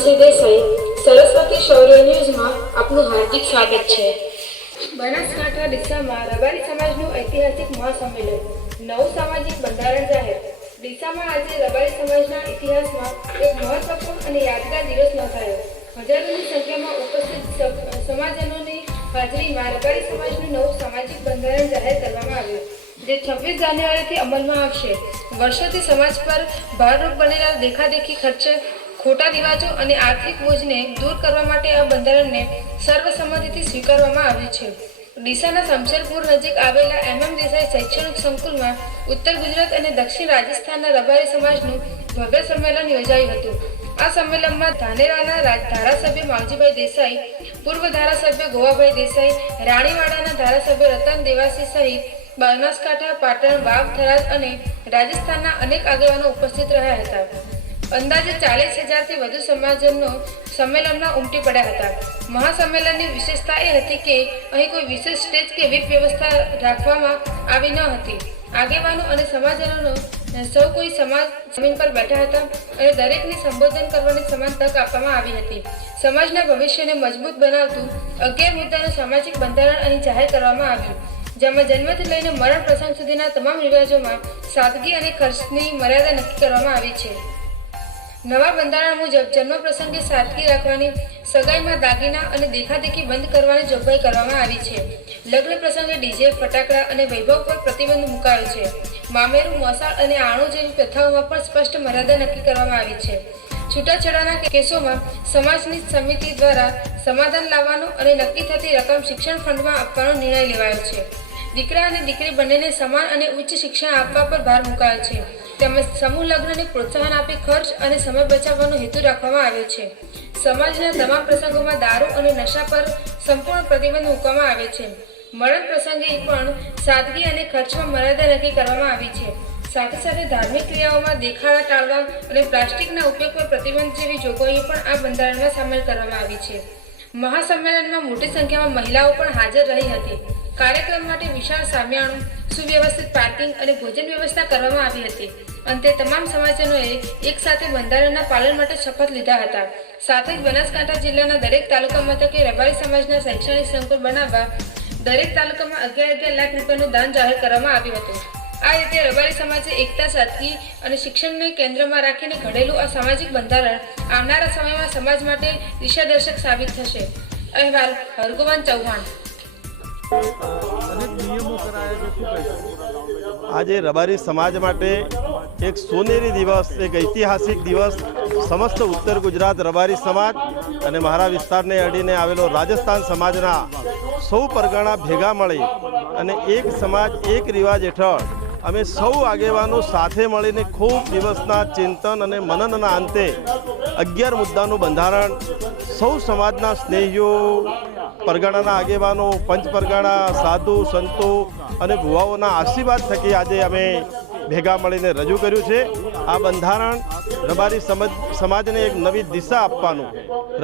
હિમાંશી દેસાઈ, સરસ્વતી શૌર્ય ન્યૂઝમાં આપનું હાર્દિક સ્વાગત છે। બનાસકાંઠા ડીસામાં રબારી સમાજનું ઐતિહાસિક મહાસંમેલન, નવું સામાજિક બંધારણ જાહેર। ડીસામાં આજે રબારી સમાજના ઇતિહાસમાં એક મહત્વપૂર્ણ અને યાદગાર દિવસ નોંધાયો। હજારોની સંખ્યામાં ઉપસ્થિત સમાજજનોની હાજરીમાં રબારી સમાજનું નવું સામાજિક બંધારણ જાહેર કરવામાં આવ્યું, જે 26 જાન્યુઆરીથી અમલમાં આવશે। વર્ષોથી સમાજ પર ભારરૂપ બનેલા દેખાદેખી ખર્ચ, ખોટા રિવાજો અને આર્થિક બોજને દૂર કરવા માટે આ બંધારણને સર્વસંમતિથી સ્વીકારવામાં આવ્યું છે। ડીસાના શમશેરપુર નજીક આવેલા MM દેસાઈ શૈક્ષણિક સંકુલમાં ઉત્તર ગુજરાત અને દક્ષિણ રાજસ્થાનના રબારી સમાજનું ભવ્ય સંમેલન યોજાયું હતું। આ સંમેલનમાં ધાનેરાના ધારાસભ્ય માવજીભાઈ દેસાઈ, પૂર્વ ધારાસભ્ય ગોવાભાઈ દેસાઈ, રાણીવાડાના ધારાસભ્ય રતન દેવાસી સહિત બનાસકાંઠા, પાટણ, વાવ, થરાદ અને રાજસ્થાનના અનેક આગેવાનો ઉપસ્થિત રહ્યા હતા। અંદાજે 40,000થી વધુ સમાજજનો સંમેલનમાં ઉમટી પડ્યા હતા। મહાસંમેલનની વિશેષતા એ હતી કે અહીં કોઈ વિશેષ સ્ટેજ કે વીપ વ્યવસ્થા રાખવામાં આવી ન હતી। આગેવાનો અને સમાજજનોનો સૌ કોઈ સમાજ જમીન પર બેઠા હતા અને દરેકને સંબોધન કરવાની સમાન તક આપવામાં આવી હતી। સમાજના ભવિષ્યને મજબૂત બનાવતું 11 મુદ્દાનું સામાજિક બંધારણ અહીં જાહેર કરવામાં આવ્યું, જેમાં જન્મથી લઈને મરણ પ્રસંગ સુધીના તમામ રિવાજોમાં સાદગી અને ખર્ચની મર્યાદા નક્કી કરવામાં આવી છે। નવા બંધારણ મુજબ જન્મ પ્રસંગે સાદગી રાખવાની, સગાઈમાં દાગીના અને દેખાદેખી બંધ કરવાની જોગવાઈ કરવામાં આવી છે। લગ્ન પ્રસંગે ડીજે, ફટાકડા અને વૈભવ પર પ્રતિબંધ મુકાયો છે। મામેરું, મોસાળ અને આણું જેવી પ્રથાઓમાં પણ સ્પષ્ટ મર્યાદા નક્કી કરવામાં આવી છે। છૂટાછેડાના કેસોમાં સમાજની સમિતિ દ્વારા સમાધાન લાવવાનો અને નક્કી થતી રકમ શિક્ષણ ફંડમાં આપવાનો નિર્ણય લેવાયો છે। દીકરા અને દીકરી બંનેને સમાન અને ઉચ્ચ શિક્ષણ આપવા પર ભાર મુકાયો છે, તેમજ સમૂહ લગ્નને પ્રોત્સાહન આપી ખર્ચ અને સમય બચાવવાનો હેતુ રાખવામાં આવ્યો છે। સમાજના તમામ પ્રસંગોમાં દારૂ અને નશા પર સંપૂર્ણ પ્રતિબંધ મૂકવામાં આવ્યો છે। મરણ પ્રસંગે પણ સાદગી અને ખર્ચમાં મર્યાદા નક્કી કરવામાં આવી છે। સાથે સાથે ધાર્મિક ક્રિયાઓમાં દેખાડા ટાળવા અને પ્લાસ્ટિકના ઉપયોગ પર પ્રતિબંધ જેવી જોગવાઈઓ પણ આ બંધારણમાં સામેલ કરવામાં આવી છે। મહાસંમેલનમાં મોટી સંખ્યામાં મહિલાઓ પણ હાજર રહી હતી। કાર્યક્રમ માટે વિશાળ સામિયાણું, સુવ્યવસ્થિત પાર્કિંગ અને ભોજન વ્યવસ્થા કરવામાં આવી હતી। અંતે તમામ સમાજજનોએ એકસાથે બંધારણના પાલન માટે શપથ લીધા હતા। સાથે જ બનાસકાંઠા જિલ્લાના દરેક તાલુકા મથકે રબારી સમાજના શૈક્ષણિક સંકુલ બનાવવા દરેક તાલુકામાં 11 લાખ રૂપિયાનું દાન જાહેર કરવામાં આવ્યું હતું। આ રીતે રબારી સમાજે એકતા, સાદગી અને શિક્ષણને કેન્દ્રમાં રાખીને ઘડેલું આ સામાજિક બંધારણ આવનારા સમયમાં સમાજ માટે દિશાદર્શક સાબિત થશે। અહેવાલ હરગોવન ચૌહાણ। આજે રબારી સમાજ માટે એક સોનેરી દિવસ, એક ઐતિહાસિક દિવસ। સમસ્ત ઉત્તર ગુજરાત રબારી સમાજ અને મારા વિસ્તારને અડીને આવેલો રાજસ્થાન સમાજના સૌ પરગણા ભેગા મળી અને એક સમાજ એક રિવાજ હેઠળ અમે સૌ આગેવાનો સાથે મળીને ખૂબ દિવસના ચિંતન અને મનનના અંતે 11 મુદ્દાનું બંધારણ સૌ સમાજના સ્નેહીઓ, પરગણાના આગેવાનો, પંચ પરગણા, સાધુ, સંતો અને ભુવાઓના આશીર્વાદ થકી આજે અમે ભેગા મળીને રજૂ કર્યું છે। આ બંધારણ રબારી સમાજને એક નવી દિશા આપવાનું,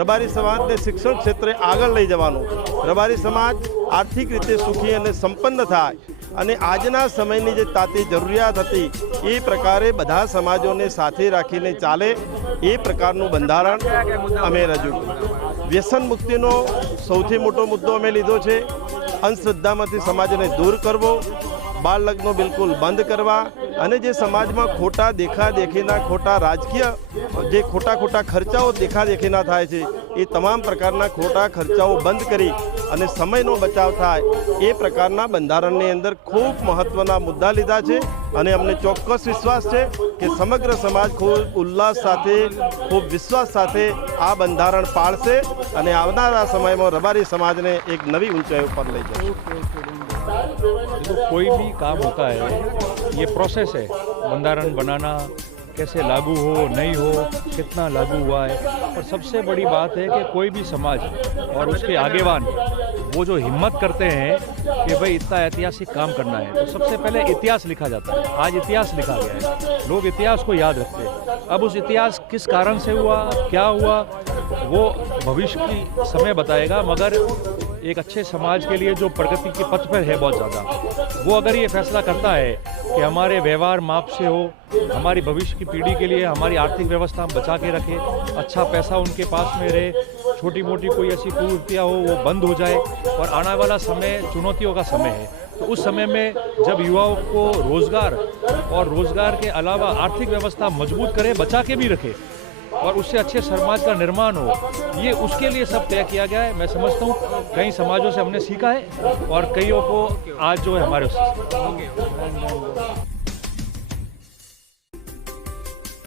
રબારી સમાજને શિક્ષણ ક્ષેત્રે આગળ લઈ જવાનું, રબારી સમાજ આર્થિક રીતે સુખી અને સંપન્ન થાય અને આજના સમયની જે તાતી જરૂરિયાત હતી એ પ્રકારે બધા સમાજોને સાથે રાખીને ચાલે એ પ્રકારનું બંધારણ અમે રજૂ કર્યું। વ્યસન મુક્તિનો સૌથી મોટો મુદ્દો અમે લીધો છે। અંધશ્રદ્ધામાંથી સમાજને દૂર કરવો, બાળ લગ્નો બિલકુલ બંધ કરવા અને જે સમાજમાં ખોટા દેખાદેખીના, ખોટા રાજકીય જે ખોટા ખર્ચાઓ દેખાદેખીના થાય છે એ તમામ પ્રકારના ખોટા ખર્ચાઓ બંધ કરી અને સમયનો બચાવ થાય એ પ્રકારના બંધારણની અંદર ખૂબ મહત્ત્વના મુદ્દા લીધા છે અને અમને ચોક્કસ વિશ્વાસ છે કે સમગ્ર સમાજ ખૂબ ઉલ્લાસ સાથે, ખૂબ વિશ્વાસ સાથે આ બંધારણ પાળશે અને આવનારા સમયમાં રબારી समाज ने एक नवी ऊंचाई पर ले जाए। देखो, कोई भी काम होता है, ये प्रोसेस है। बंधारण बनाना कैसे लागू हो, नहीं हो, कितना लागू हुआ है, और सबसे बड़ी बात है कि कोई भी समाज और उसके आगेवान वो जो हिम्मत करते हैं कि भाई इतना ऐतिहासिक काम करना है, तो सबसे पहले इतिहास लिखा जाता है। आज इतिहास लिखा गया है, लोग इतिहास को याद रखते हैं। अब उस इतिहास किस कारण से हुआ, क्या हुआ, वो भविष्य की समय बताएगा, मगर एक अच्छे समाज के लिए जो प्रगति के पथ पर है बहुत ज़्यादा, वो अगर ये फैसला करता है कि हमारे व्यवहार माप से हो, हमारी भविष्य की पीढ़ी के लिए हमारी आर्थिक व्यवस्था हम बचा के रखें, अच्छा पैसा उनके पास में रहे, छोटी मोटी कोई ऐसी कुरीतियाँ हो वो बंद हो जाए, और आने वाला समय चुनौतियों का समय है। तो उस समय में जब युवाओं को रोज़गार और रोज़गार के अलावा आर्थिक व्यवस्था मजबूत करे, बचा के भी रखे और उससे अच्छे समाज का निर्माण हो, ये उसके लिए सब तय किया गया है। मैं समझता हूँ कई समाजों से हमने सीखा है और कईयों को आज जो है हमारे